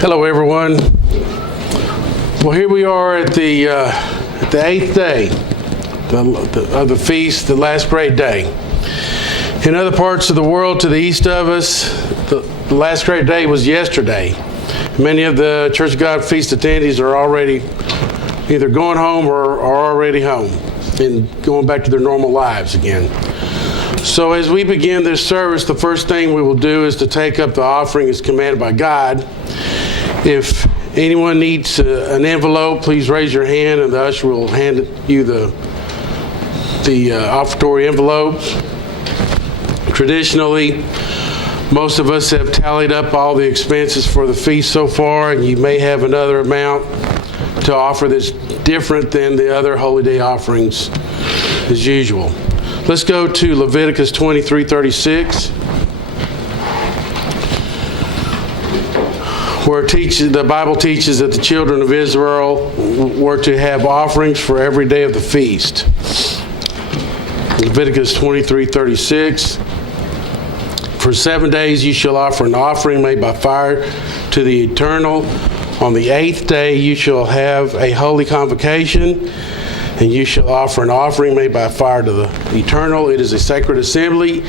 Hello, everyone. Well, here we are at the 8th day of the feast, the last great day. In other parts of the world to the east of us, the last great day was yesterday. Many of the Church of God feast attendees are already either going home or are already home and going back to their normal lives again. So as we begin this service, the first thing we will do is to take up the offering as commanded by God. If anyone needs an envelope, please raise your hand and the usher will hand you the offertory envelope. Traditionally, most of us have tallied up all the expenses for the feast so far, and you may have another amount to offer that's different than the other Holy Day offerings as usual. Let's go to Leviticus 23:36. Where the Bible teaches that the children of Israel were to have offerings for every day of the feast. Leviticus 23:36. For 7 days you shall offer an offering made by fire to the Eternal. On the 8th day you shall have a holy convocation, and you shall offer an offering made by fire to the Eternal. It is a sacred assembly,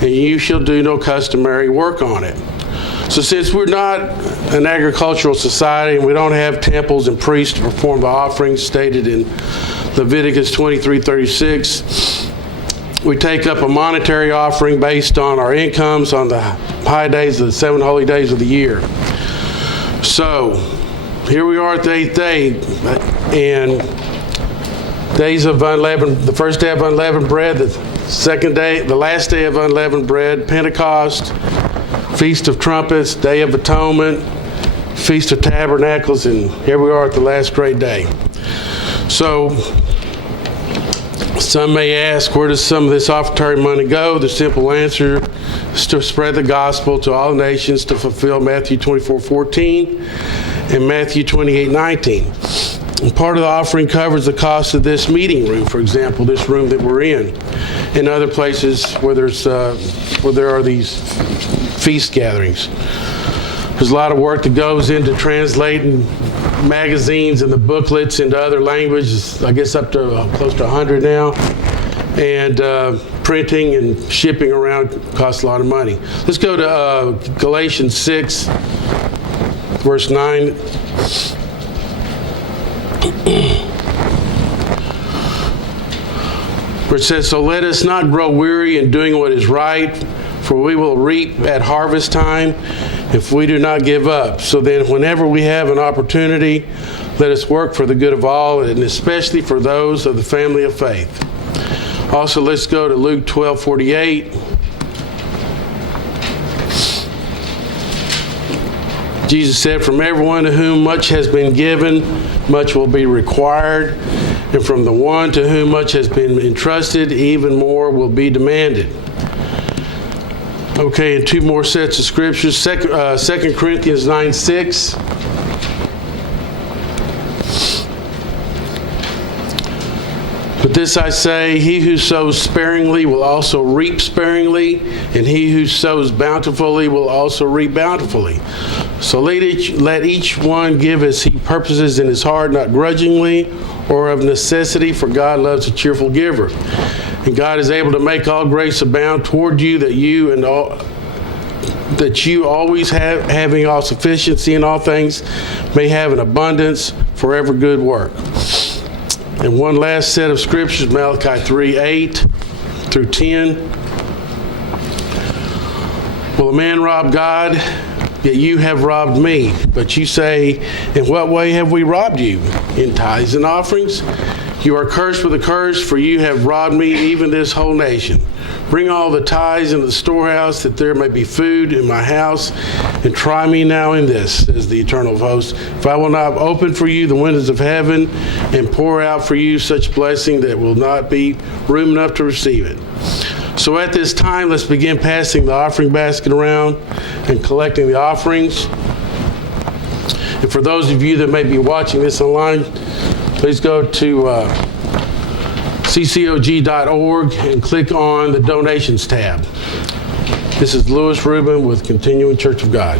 and you shall do no customary work on it. So since we're not an agricultural society and we don't have temples and priests to perform the offerings stated in Leviticus 23:36, we take up a monetary offering based on our incomes on the high days of the 7 holy days of the year. So here we are at the 8th day, and days of unleavened, the first day of unleavened bread, the second day, the last day of unleavened bread, Pentecost, Feast of Trumpets, Day of Atonement, Feast of Tabernacles, and here we are at the last great day. So, some may ask, where does some of this offertory money go? The simple answer is to spread the gospel to all nations to fulfill Matthew 24:14 and Matthew 28:19. And part of the offering covers the cost of this meeting room, for example, this room that we're in, and other places where there are these feast gatherings. There's a lot of work that goes into translating magazines and the booklets into other languages, I guess up to close to 100 now, and printing and shipping around costs a lot of money. Let's go to Galatians 6, verse 9. Where it says, "So let us not grow weary in doing what is right, for we will reap at harvest time if we do not give up. So then whenever we have an opportunity, let us work for the good of all, and especially for those of the family of faith." Also, let's go to Luke 12:48. Jesus said, "From everyone to whom much has been given, much will be required. And from the one to whom much has been entrusted, even more will be demanded." Okay, and two more sets of scriptures. 2 Corinthians 9:6. "But this I say, he who sows sparingly will also reap sparingly, and he who sows bountifully will also reap bountifully. So let each one give as he purposes in his heart, not grudgingly or of necessity, for God loves a cheerful giver. And God is able to make all grace abound toward you, that you always having all sufficiency in all things, may have an abundance for every good work." And one last set of scriptures, Malachi 3:8 through 10. "Will a man rob God? Yet you have robbed me. But you say, in what way have we robbed you? In tithes and offerings? You are cursed with a curse, for you have robbed me, even this whole nation. Bring all the tithes into the storehouse, that there may be food in my house, and try me now in this, says the Eternal of hosts, if I will not open for you the windows of heaven, and pour out for you such blessing that will not be room enough to receive it." So at this time, let's begin passing the offering basket around and collecting the offerings. And for those of you that may be watching this online, please go to ccog.org and click on the donations tab. This is Lewis Rubin with Continuing Church of God.